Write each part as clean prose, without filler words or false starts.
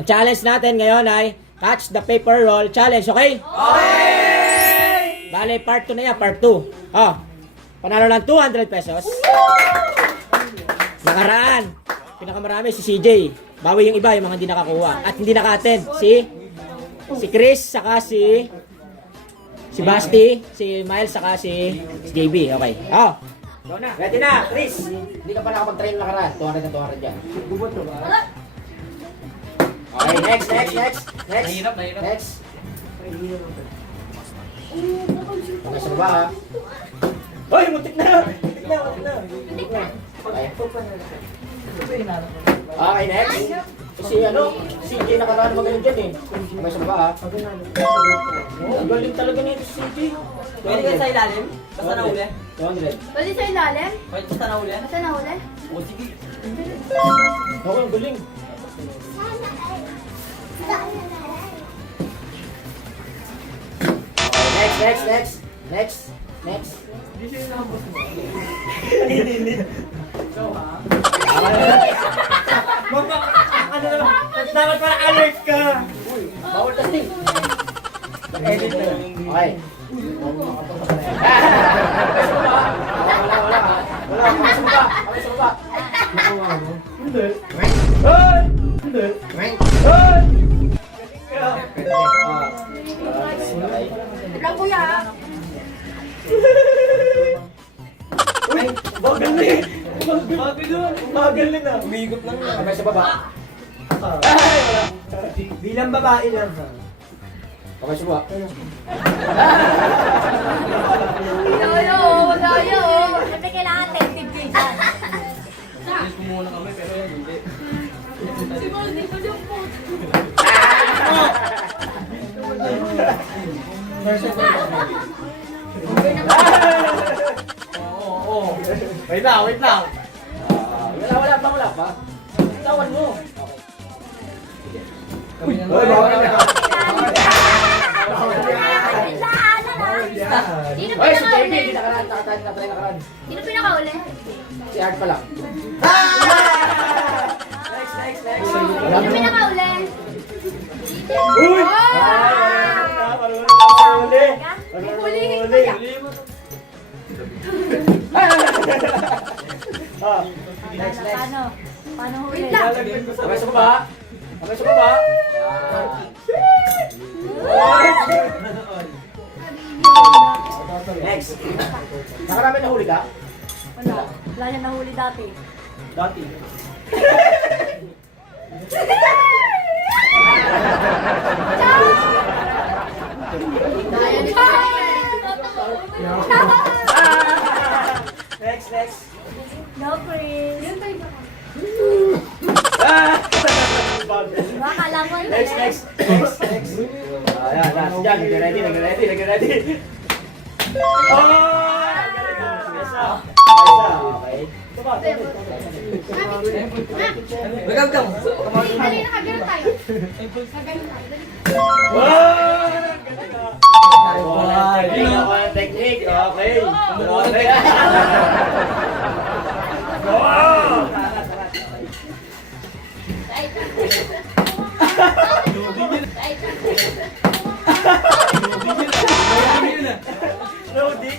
Ang challenge natin ngayon ay catch the paper roll challenge, okay? Okay! Bale, part 2 na yan, part 2. Oh, panalo ng 200 pesos. Nakaraan, pinakamarami si CJ. Bawi yung iba, yung mga hindi nakakuha. At hindi naka-attend, si Chris, saka si Basti, si Miles, saka si JB. Okay. Oh, go na. Ready na, Chris. Hindi ka pa nakapag-train nakaraan. 200 na 200 dyan. Okay, next. Nahirap. Next. Okay, sa baba ha. Hoy, muntik na. Okay, next. Si CJ nakaraan magaling dyan eh. Okay, sa baba ha. Oh, galing talaga nito si CJ. Pwede ka sa ilalim? Basta nahuli? 200. Pwede sa ilalim? Pwede basta nahuli? Basta nahuli? O sige. Okay, ang galing. Next. Ano naman? Dapat pala alert ka! Bawal testing. Edit na lang. Okay. Wala. Kamay sa baba. Hindi. Hoy! Hoy! Lang kuya. Uy! Bagal na eh! Bagal na. Umigot lang na. Kamay sa baba. Ay, wala. Bilang babae lang ha. Kamay sa baba. Layo. Siyempre kailangan attentive kayo dyan. Yes, kumuha na kami pero yan hindi. Oo. Wait lang. Wala pa. Tawan mo. Kami na Hoy, bawal na. Sino Hoy, si JB, pinakauli? hindi nakaraan. Sino pinakauli? Si Art pa lang. Next. Sino pinakauli? Uy! Hulihin ko yan. Next. Paano huli? Kamay sa baba. Next. Nakarami na huli ka? Wala niya nahuli dati. Dati. Next. No, Chris. Baka lang mo Next. Ayan. Nag-ready. Oh! Okay. Magandang. Dali na kagano'n tayo. Galing ako ng technique. Okay.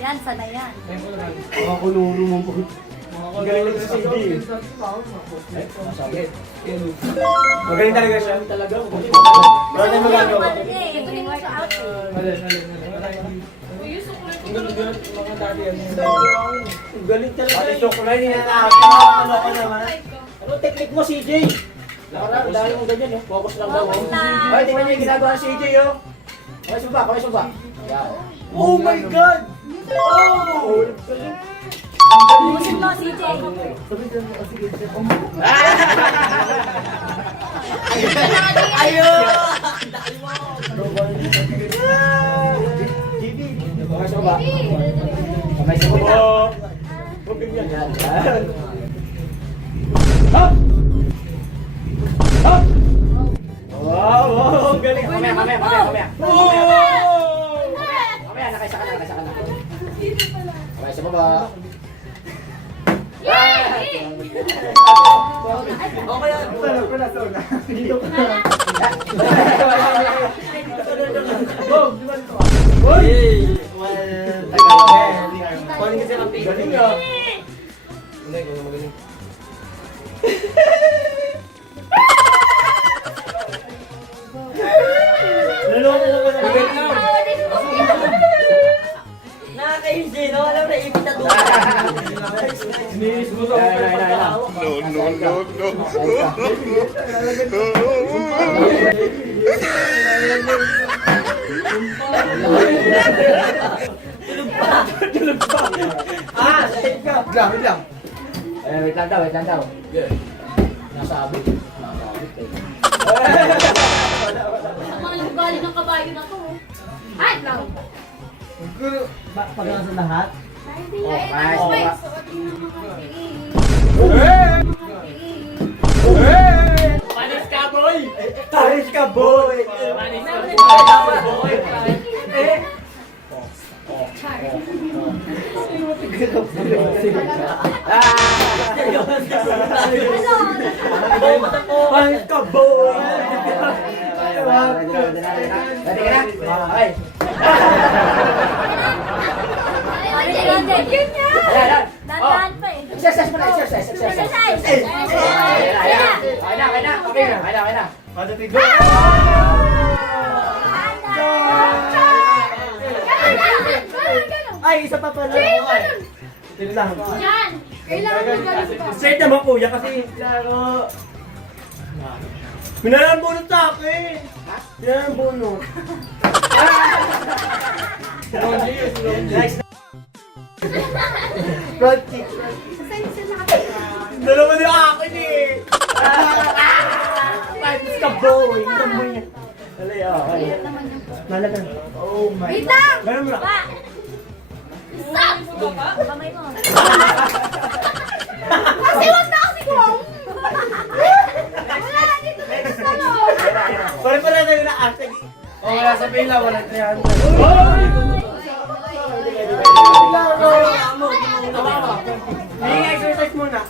Yan, sana yan. Ang galing nito si CD. Magaling talaga siya. Talaga. Wala na magagawa. Ito din mo sa outfit. Mga dati yan. Ang galing talaga. Pati chocolate niya na. Ano ka naman? Ano technique mo, CJ? Nakaraan, dahil mong ganyan, eh. Focus lang daw. Focus lang. Ay, tingnan niyo yung ginagawa ng CJ, oh. Kamay sa baba. Yan. Oh my God! Oh! Busin mo, CJ. Ayun! Kamay sa baba. Kamay sa baba. Yan. Hop! Wow! Galing. Mamaya. Mamaya, nakaisa ka na. Kamay sa baba. Okay yan. Dito ka na. Uy! Kunin kasi ang tigil. Galing ah. Hindi, kung na magaling. Naloko ko pa na. Nakaka-easy, no? Alam na, ipit na tuwa. Sinilis mo sa Ah, save ka. Wait lang. Wait lang daw. Nasabi. Mga lugali ng kabayo na to. Ay, lang. Pag nasa lahat? nice. Panis ka, boy! Panis ka, boy! Panis ka, boy! Panis ka, boy! Ready ka na? Okay. Yun niya. Ayan. Dandan pa eh. Exercise muna, exercise. Exercise. Okay na. Padating go! Ay, isa pa pala. Sino lang? Yan. Kailangan mo ganun pa. Straight naman kuya kasi klaro. Minalang bunot sa akin. Minalang bunot. Nice. Front kick. Dalawa na akin eh. Panis ka boy. Dali, okay. Malaga. Oh my. Wait lang. Ganun mo lang. Pa. Stop. Kamay mo. Kasi wag na kasi ko. Wala na dito sa salon. Pare-pare kayo na astig. Oh, wala sa pila, wala 300. May exercise muna.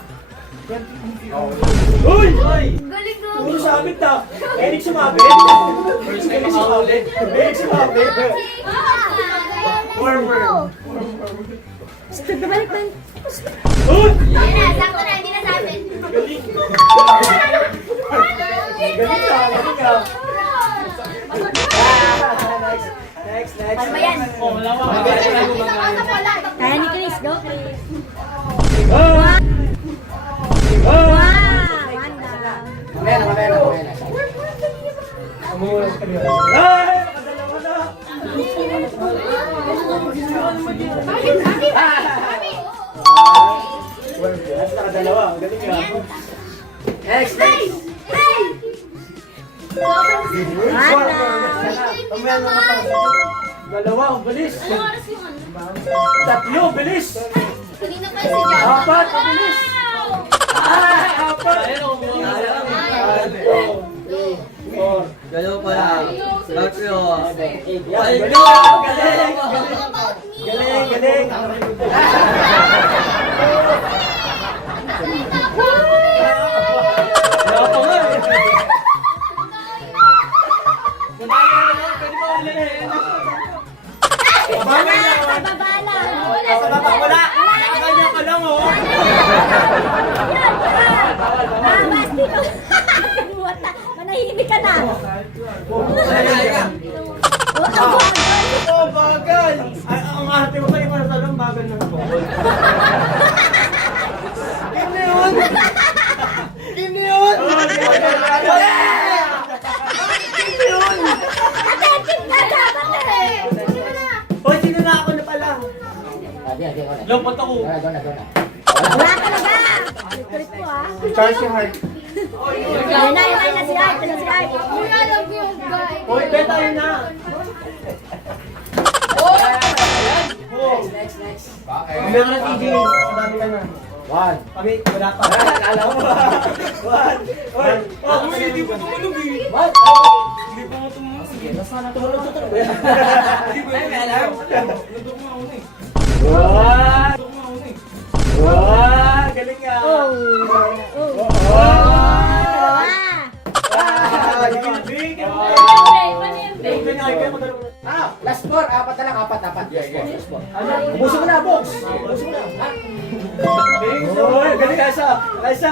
Uy! Galing ko. Puro sabit ah. Erik sumabit. Erik sumabit. Erik sumabit. Warmer. Balik ba? Uy! Yan na, sakto na, hindi na sa atin. Galing. Galing ka, galing ka. Next. Ano ba yan? Oh, wala mo. Kaya ni Chris, go Chris. Ah! Wow! Mamaya na. Ay! Nakadalawa na. Nakadalawa. Galing ka. Next. Mamaya na ka pa. Dalawa, ang bilis. Ano oras yung ano? Tatlo, bilis. Kanina pa si John. Apat, ang bilis. Ay, apat. Galaw pa lang. Tatlo. Galing. Galing. Wala pa nga eh. Babala. Sa baba, wala. Kanya ka lang, oh. Basti ko. Manahimik ka na. Oh, bagal. Ay, ang arte mo pa yung para sa lang, bagal na ako. Game na yun. Game na yun. Attentive na dapat eh. Hoy, sino na ako na pala? Lopot ako. Doon na. Wala talaga. Kulit ko ah. Charles yung heart. Yan na si Art. Yan na si Art. Yung alam ko yung guy. Hoy, beta yun na. Next. Hindi ka na TJ. Madami ka na. One. Kami, wala pa. Alam mo. One. Hoy, hindi ko tumunog eh. What? Hindi ko tumunog. Sige, basta natulog sa tulog. Hindi ko alam. Nandok mo ako eh. One. Nandok mo ako eh. One. Galing ka. Oh. Ah, hindi. Last four, apat na lang, apat. Last four. Ubusin mo na, box. Ubusin mo na. Oy, galing Kaisa. Kaisa.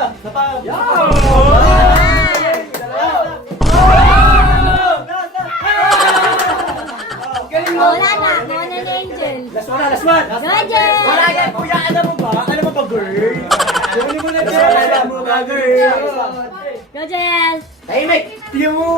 Wala na. Wala na ni Angel. Last one. Angel! Wala yan, kuya. Alam mo ba? Alam mo ba, girl? Dali mo na, girl. Alam mo ba, girl? Angel! Tahimik. Tingnan mo.